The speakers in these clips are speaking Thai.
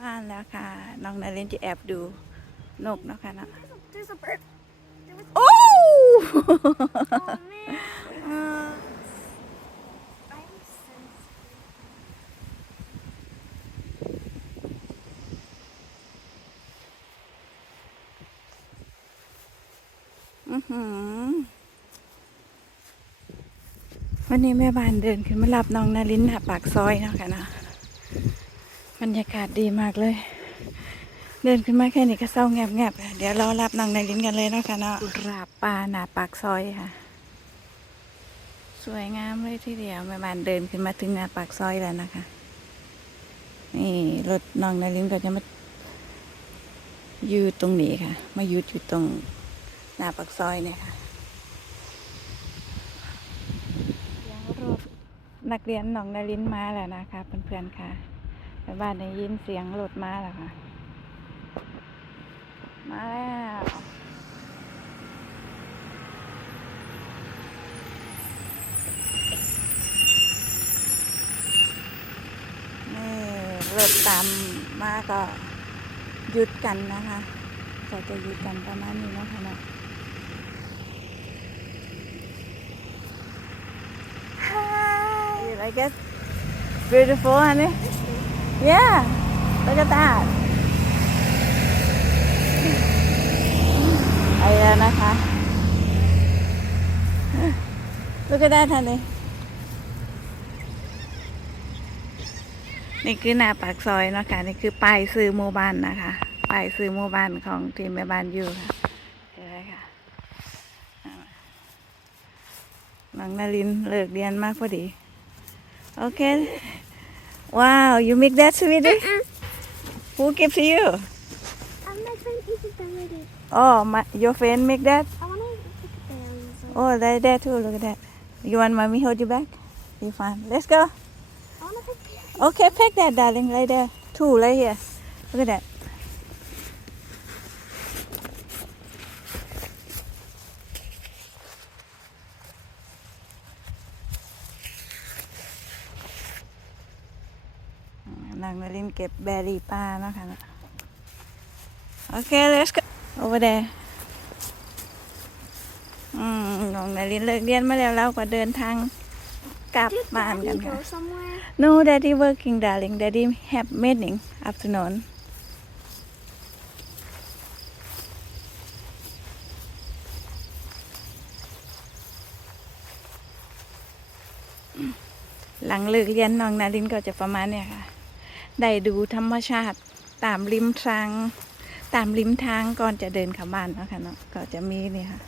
บ้านแล้วค่ะ น้องนาเรนจะแอบดูนกเนาะค่ะเนาะ There's a bird. There was โอ้ oh man. I'm sensitive. อื้อหือวันนี้แม่บ้านเดินขึ้นมารับน้องนารินหน้าปากซอยเนาะค่ะเนาะ บรรยากาศดีมากเลย เดินขึ้นมาแค่นี้ก็เศร้าแงบแงบเดี๋ยวเรารับน้องนารินกันเลยเนาะค่ะเนาะกุหลาบปลาหน้าปากซอยค่ะ สวยงามเลยทีเดียวแม่บ้านเดินขึ้นมาถึงหน้าปากซอยแล้วนะคะ นี่รถน้องนารินก็จะมายืดตรงนี้ค่ะ มายุดอยู่ตรงหน้าปากซอยเนี่ยค่ะเสียงรถนักเรียนหนองนารินมาแล้วนะคะเพื่อนๆค่ะ แม่บ้านได้ยินเสียงรถมาแล้วค่ะ มาแล้วนี่รถตามมาก็หยุดกันนะคะก็จะหยุดกันประมาณนี้นะคะเนาะ Hi. You like it? Beautiful, honey? Yeah. Look at that. ไปแล้วนะคะ Look at that, honey. นี่คือหน้าปากซอยนะคะนี่คือป้ายซื้อหมู่บ้านนะคะ ป้ายซื้อหมู่บ้านของทีมแม่บ้านอยู่ค่ะเห็นไหมคะอ่าน้องนารินเลิกเรียนมากพอดี โอเค Wow, you make that, sweetie? Uh -uh. Who gives you? Uh, my friend. Oh, my, your friend make that? I want to it. Oh, there, there too. Look at that. You want mommy hold you back? You fine. Let's go. I want to pick Okay, pick that, darling. Right there. Two, right here. Look at that. นางนารินเก็บแบรี่ป้าเนาะคะโอเค let's go over there อืมน้องนารินเลิกเรียนมาแล้วเราก็เดินทางกลับ Did บ้านกัน Daddy ค่ะ go somewhere? No, daddy working, darling. Daddy have meeting afternoon. Mm. หลังเลิกเรียนน้องนารินก็จะประมาณเนี่ยค่ะ ได้ดูธรรมชาติตามริมทางตามริมทางก่อนจะเดินเข้าบ้านนะคะเนาะก็จะมีนี่ค่ะ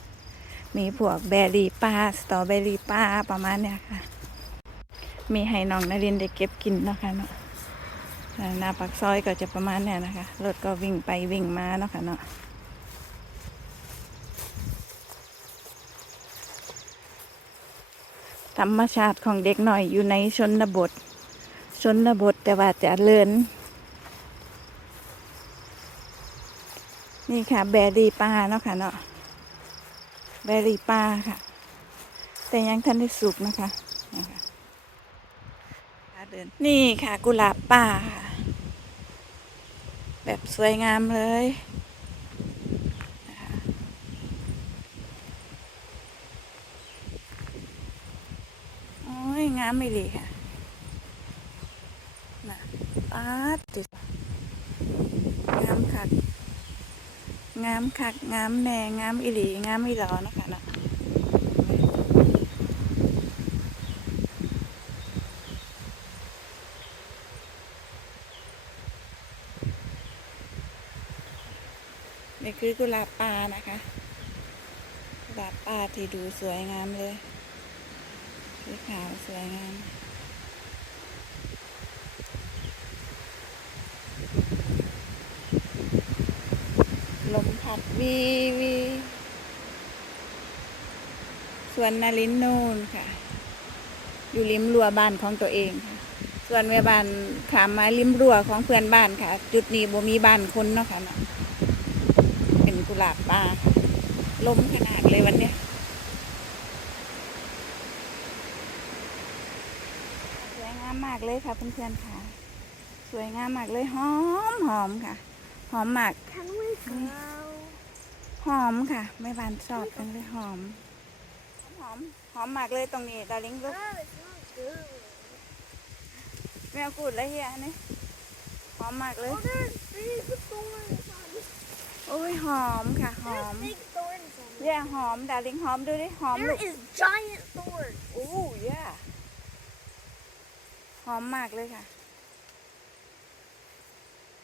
มีพวกแบรี่ป้าสตรอเบอรี่ป้าประมาณเนี่ยค่ะ มีให้น้องนารินได้เก็บกินเนาะค่ะเนาะหน้าปากซอยก็จะประมาณเนี่ยนะคะรถก็วิ่งไปวิ่งมาเนาะค่ะเนาะธรรมชาติของเด็กหน่อยอยู่ในชนบท ชนบทแต่ว่าจะเลินนี่ค่ะ แบรี่ปลาเนาะค่ะเนาะแบรี่ปลาค่ะ แต่ยังท่านได้สุกนะคะนี่ค่ะกุหลาบป่าค่ะ แบบสวยงามเลยโอ้ยงามไม่ดีค่ะ ดติดงามคักงามคักงามแน่งามอีหลีงามอีหลอนะคะเนาะนี่คือกุหลาบป่านะคะกุหลาบป่าที่ดูสวยงามเลยสีขาวสวยงาม ลมพั ดวีวีส่วนนารินนูนค่ะ อยู่ริมรั้วบ้านของตัวเองค่ะ ส่วนแม่บ้านขามมาริมรั้วของเพื่อนบ้านค่ะ จุดนี้บ่มีบ้านคนเนาะค่ะเนาะเป็นกุหลาบป่าค่ะลมขนาดเลยวันเนี้ยสวยงามมากเลยค่ะเพื่อนๆค่ะ สวยงามมากเลยหอมหอมค่ะ หอมมาก Can we go? หอมค่ะแม่บ้านชอบจังเลยหอม หอม หอมมากเลยตรงนี้ดาริงลูก Oh, it smells good. แมวกูดแล้วเฮียนี่หอมมากเลย Oh, there's big thorns on it. โอ้ยหอมค่ะ หอม There's big thorns on it. แย่หอมดาริงหอมดูดิหอม There ลูก is giant thorns. โอ้ยย่หอมมากเลยค่ะ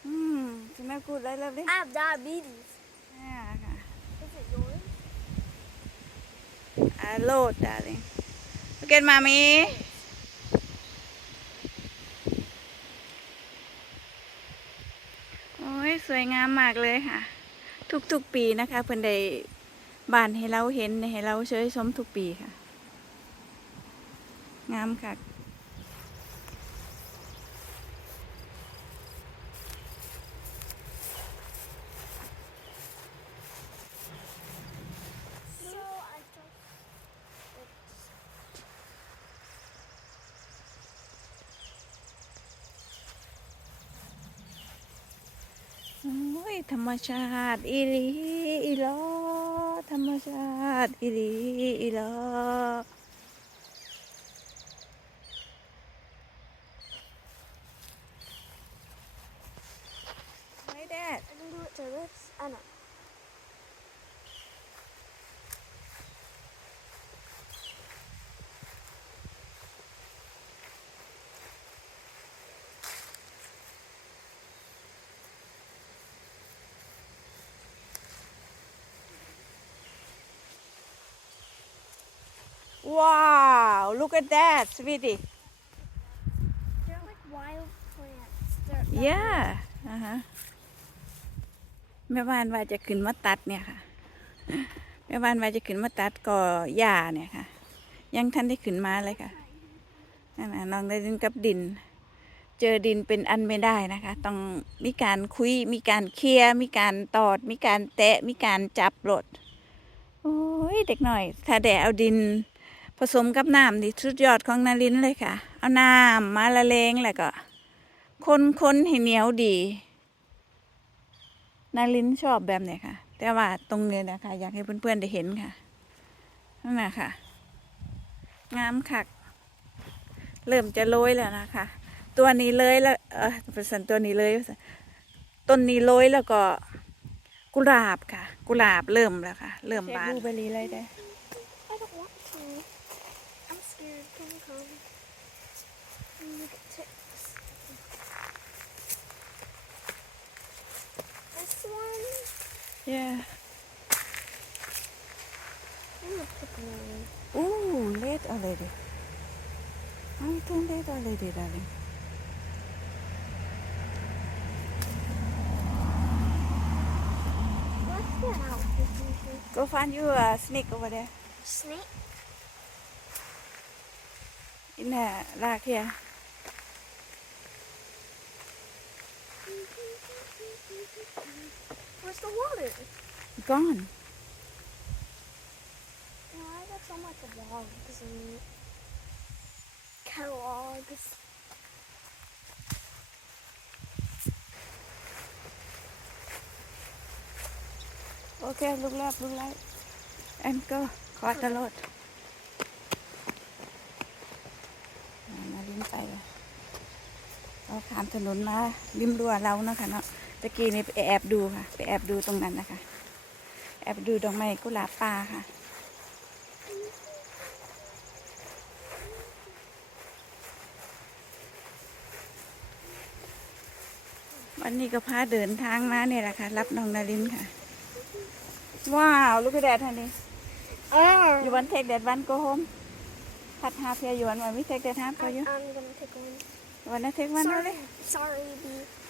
อืมคุณแม่กูดได้แล้วดิ I have diabetes. อ่าค่ะ Is it yours? โลดดาริงเกนมามีโอ้ย สวยงามมากเลยค่ะ ทุกๆปีนะคะเพื่อนได้บานให้เราเห็นให้เราเชยชมทุกปีค่ะ งามค่ะ So I just. It's โอ้ย ธรรมชาติอีหลีอีหลอธรรมชาติอีหลีอีหลอไม่แดด I can do it to this. I know. Wow, look at that, sweetie. They're like wild plants. They're, they're Yeah อ่าฮะแม่บ้านว่าจะขึ้นมาตัดเนี่ยค่ะ แม่บ้านว่าจะขึ้นมาตัดก่อหญ้าเนี่ยค่ะ ยังท่านได้ขึ้นมาเลยค่ะนั่นนะน้องได้ดินกับดิน เจอดินเป็นอันไม่ได้นะคะ ต้องมีการคุย มีการเคลียร์มีการตอด มีการแตะ มีการจับรถโอ้ยเด็กหน่อย ถ้าแดดเอาดิน ผสมกับน้ำนี่สุดยอดของนารินเลยค่ะ เอาน้ำมาละเลงแล้วก็ คนคนให้เหนียวดี นารินชอบแบบไหนค่ะ แต่ว่าตรงเนี้นะคะ อยากให้เพื่อนๆได้เห็นค่ะนั่นน่ะค่ะ งามคัก เริ่มจะโรยแล้วนะคะ ตัวนี้เลยแล้วเออประสันตัวนี้เลยต้นนี้โรยแล้วก็กุหลาบค่ะ กุหลาบเริ่มแล้วค่ะ เริ่มบานบลูเบอรี่เลยได้ yeah I'm gonna pick one. Ooh, late already. I'm too late already, darling. What's that out? Go find you a snake over there. Snake? In the rack here. The water? Gone. Oh, I got so much logs and catalogs. Okay, look left, look right. And go. Quite a lot. อ่ามาลิ้นไปเลยเราข้ามถนนมาริมรั้วเราเนาะค่ะเนาะ ตะกี้นี่ไปแอบดูค่ะ ไปแอบดูตรงนั้นนะคะ แอบดูดอกไม้กุหลาบป่าค่ะ วันนี้ก็พาเดินทางมาเนี่ยแหละค่ะ รับน้องนารินค่ะ ว้าว look at that honey Oh. you want take that one go home cut half here you want me take that half for I'm, you I'm gonna take one. you wanna take one sorry, only sorry, B. sorry B you don't want to stay B ยิ้มปรัวบ้านของตัวเองแล้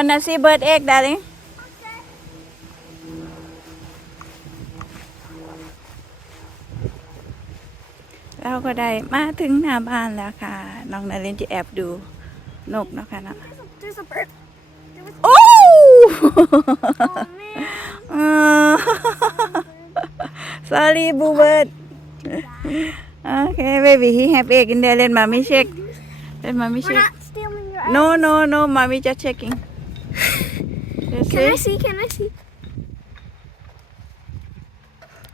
wanna see bird egg darling Okay. เราก็ได้มาถึงหน้าบ้านแล้วค่ะ น้องนารินจะแอบดูนกเนาะค่ะเนาะ There's a, there's a bird. There was โอ้ oh man. เออ sorry boo bird okay baby he have egg in there let mommy check let mommy We're check not stealing your egg. no no no mommy just checking Can I see. see? Can I see?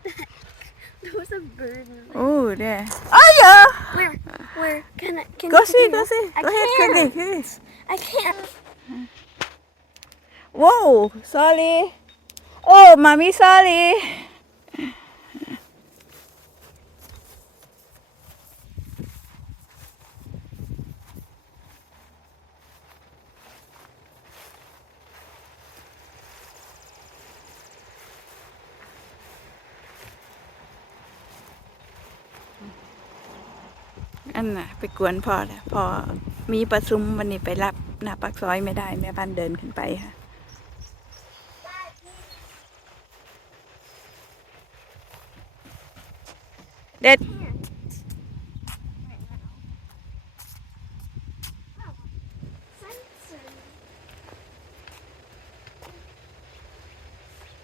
there was a bird. oh there oh yeah Where? Where? Can I? Can go you see go see I go ahead can't. it I can't. Whoa, sorry. Oh, mommy, sorry. อันน่ะ ไปกวนพ่อแล้วพอมีประชุมวันนี้ไปรับหน้าปักซอยไม่ได้ แม่บ้านเดินขึ้นไปค่ะเด็ด Sensor.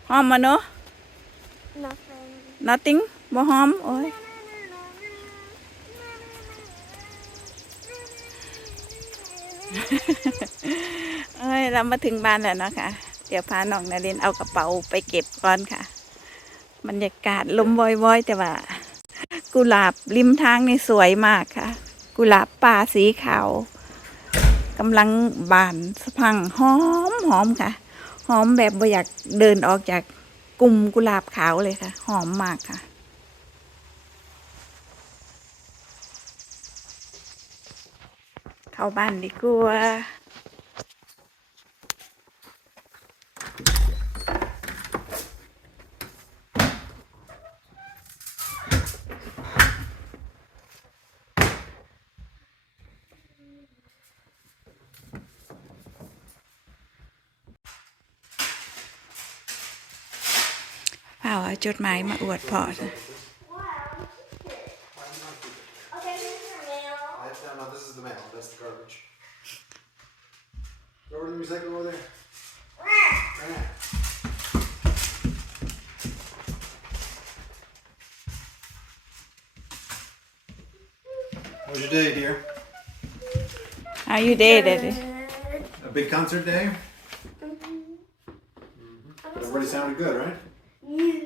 หอมมาเนอะ Nothing. nothing บ่หอม โอ้ย เอ้ยเรามาถึงบ้านแล้วเนาะคะ เดี๋ยวพาน้องนาเรนเอากระเป๋าไปเก็บก่อนค่ะ บรรยากาศลมวอยๆแต่ว่า กุหลาบริมทางนี่สวยมากค่ะ กุหลาบป่าสีขาวกำลังบานสะพังหอมหอมค่ะ หอมแบบบ่อยากเดินออกจากกลุ่มกุหลาบขาวเลยค่ะ หอมมากค่ะเข้าบ้านดีกว่า เปล่าเอา จดหมายมาอวดพ่อจ้ะ Okay, here's your mail. I, no, no, this is the mail. That's the garbage. Go over to the recycle over there. Yeah. How was your day, dear? How you day daddy A big concert day? Everybody sounded good, right? You.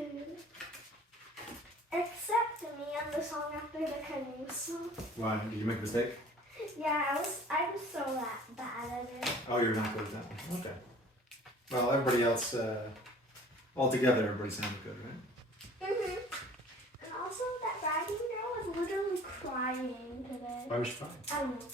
On the song after the canoe song. Why? Did you make a mistake? Yeah, I was I was so bad at it. Oh, you're not good at that one. Okay. Well, everybody else, uh, all together, everybody sounded good, right? Mm-hmm. And also that dragon girl was literally crying today. Why was you fine? I don't know.